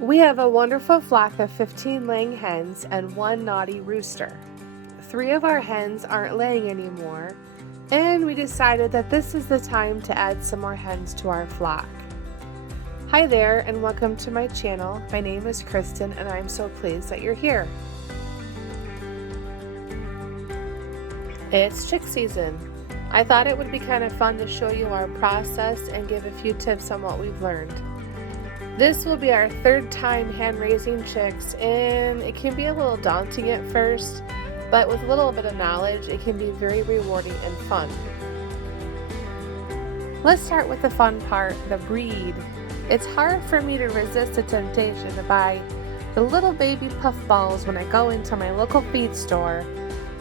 We have a wonderful flock of 15 laying hens and one naughty rooster. 3 of our hens aren't laying anymore, and we decided that this is the time to add some more hens to our flock. Hi there, and welcome to my channel. My name is Kristen, and I'm so pleased that you're here. It's chick season. I thought it would be kind of fun to show you our process and give a few tips on what we've learned. This will be our 3rd time hen raising chicks, and it can be a little daunting at first, but with a little bit of knowledge, it can be very rewarding and fun. Let's start with the fun part, the breed. It's hard for me to resist the temptation to buy the little baby puffballs when I go into my local feed store,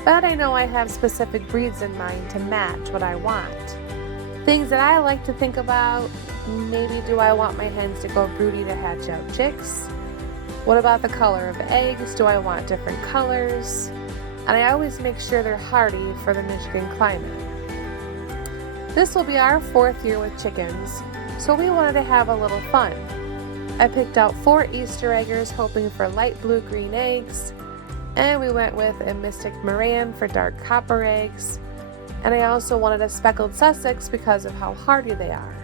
but I know I have specific breeds in mind to match what I want. Things that I like to think about: maybe do I want my hens to go broody to hatch out chicks? What about the color of eggs? Do I want different colors? And I always make sure they're hardy for the Michigan climate. This will be our 4th year with chickens, so we wanted to have a little fun. I picked out 4 Easter eggers hoping for light blue-green eggs, and we went with a Mystic Moran for dark copper eggs, and I also wanted a speckled Sussex because of how hardy they are.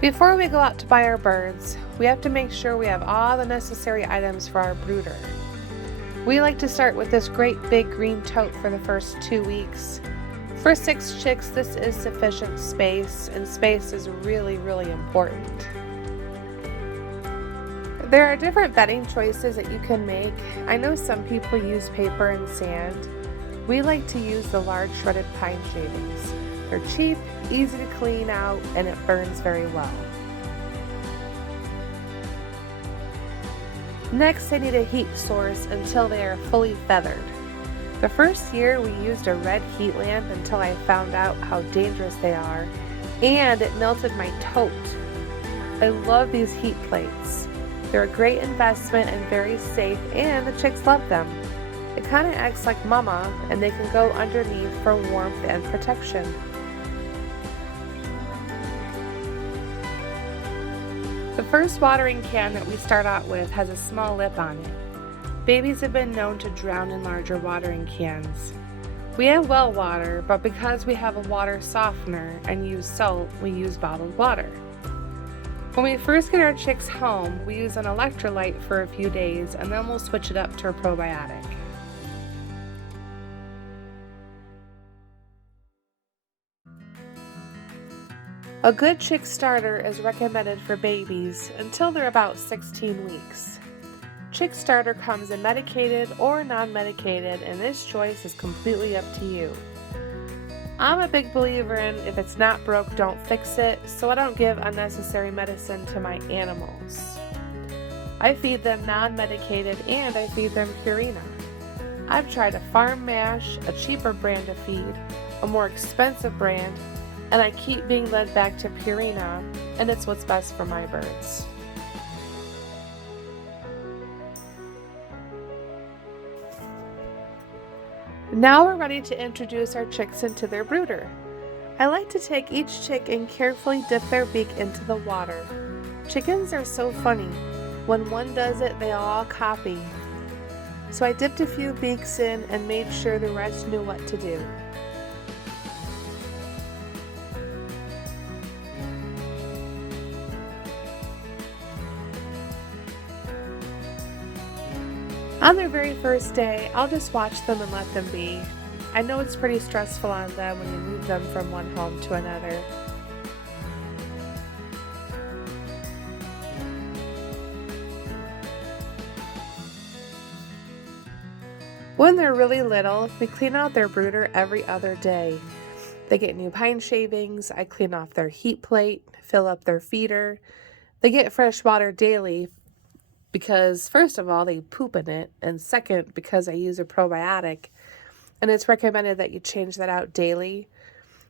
Before we go out to buy our birds, we have to make sure we have all the necessary items for our brooder. We like to start with this great big green tote for the first 2 weeks. For 6 chicks, this is sufficient space, and space is really important. There are different bedding choices that you can make. I know some people use paper and sand. We like to use the large shredded pine shavings. They're cheap, easy to clean out, and it burns very well. Next, they need a heat source until they are fully feathered. The first year we used a red heat lamp until I found out how dangerous they are, and it melted my tote. I love these heat plates. They're a great investment and very safe, and the chicks love them. It kind of acts like mama, and they can go underneath for warmth and protection. The first watering can that we start out with has a small lip on it. Babies have been known to drown in larger watering cans. We have well water, but because we have a water softener and use salt, we use bottled water. When we first get our chicks home, we use an electrolyte for a few days, and then we'll switch it up to a probiotic. A good chick starter is recommended for babies until they're about 16 weeks. Chick starter comes in medicated or non-medicated, and this choice is completely up to you. I'm a big believer in if it's not broke, don't fix it, so I don't give unnecessary medicine to my animals. I feed them non-medicated, and I feed them Purina. I've tried a farm mash, a cheaper brand to feed, a more expensive brand, and I keep being led back to Purina, and it's what's best for my birds. Now we're ready to introduce our chicks into their brooder. I like to take each chick and carefully dip their beak into the water. Chickens are so funny. When one does it, they all copy. So I dipped a few beaks in and made sure the rest knew what to do. On their very first day, I'll just watch them and let them be. I know it's pretty stressful on them when you move them from one home to another. When they're really little, we clean out their brooder every other day. They get new pine shavings, I clean off their heat plate, fill up their feeder. They get fresh water daily because, first of all, they poop in it, and second, because I use a probiotic, and it's recommended that you change that out daily.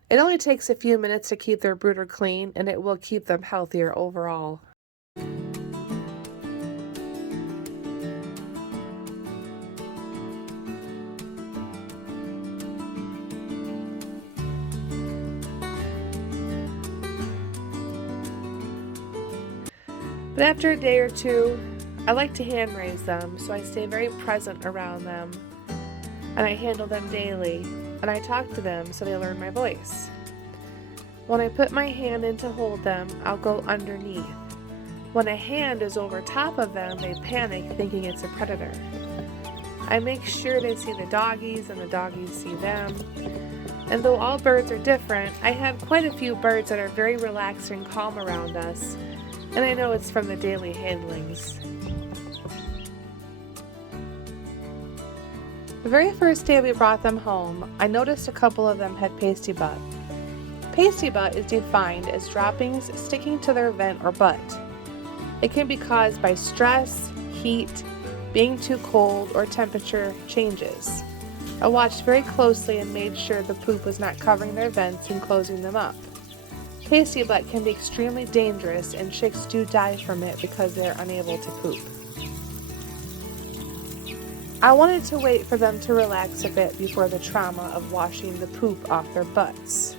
It only takes a few minutes to keep their brooder clean, and it will keep them healthier overall. But after a day or two, I like to hand raise them, so I stay very present around them, and I handle them daily, and I talk to them so they learn my voice. When I put my hand in to hold them, I'll go underneath. When a hand is over top of them, they panic thinking it's a predator. I make sure they see the doggies and the doggies see them. And though all birds are different, I have quite a few birds that are very relaxed and calm around us, and I know it's from the daily handlings. The very first day we brought them home, I noticed a couple of them had pasty butt. Pasty butt is defined as droppings sticking to their vent or butt. It can be caused by stress, heat, being too cold, or temperature changes. I watched very closely and made sure the poop was not covering their vents and closing them up. Pasty butt can be extremely dangerous, and chicks do die from it because they are unable to poop. I wanted to wait for them to relax a bit before the trauma of washing the poop off their butts.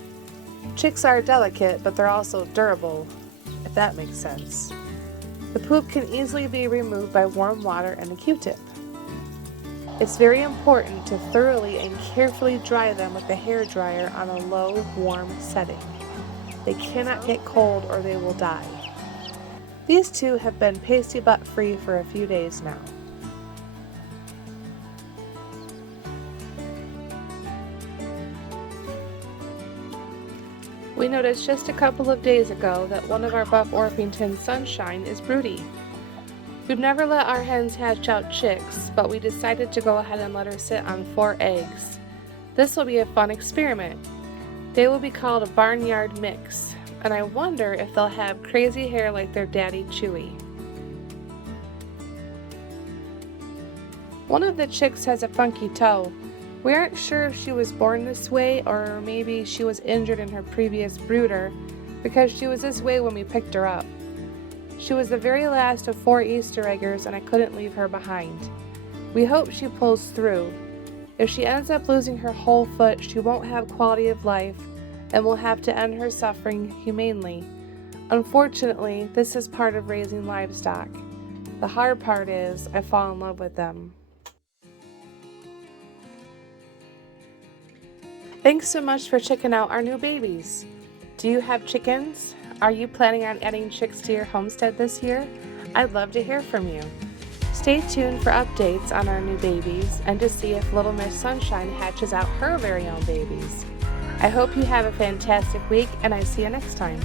Chicks are delicate, but they're also durable, if that makes sense. The poop can easily be removed by warm water and a Q-tip. It's very important to thoroughly and carefully dry them with a hairdryer on a low, warm setting. They cannot get cold or they will die. These two have been pasty butt free for a few days now. We noticed just a couple of days ago that one of our Buff Orpington Sunshine is broody. We've never let our hens hatch out chicks, but we decided to go ahead and let her sit on 4 eggs. This will be a fun experiment. They will be called a barnyard mix, and I wonder if they'll have crazy hair like their daddy Chewy. One of the chicks has a funky toe. We aren't sure if she was born this way or maybe she was injured in her previous brooder because she was this way when we picked her up. She was the very last of 4 Easter eggers and I couldn't leave her behind. We hope she pulls through. If she ends up losing her whole foot, she won't have quality of life and will have to end her suffering humanely. Unfortunately, this is part of raising livestock. The hard part is I fall in love with them. Thanks so much for checking out our new babies. Do you have chickens? Are you planning on adding chicks to your homestead this year? I'd love to hear from you. Stay tuned for updates on our new babies and to see if Little Miss Sunshine hatches out her very own babies. I hope you have a fantastic week and I see you next time.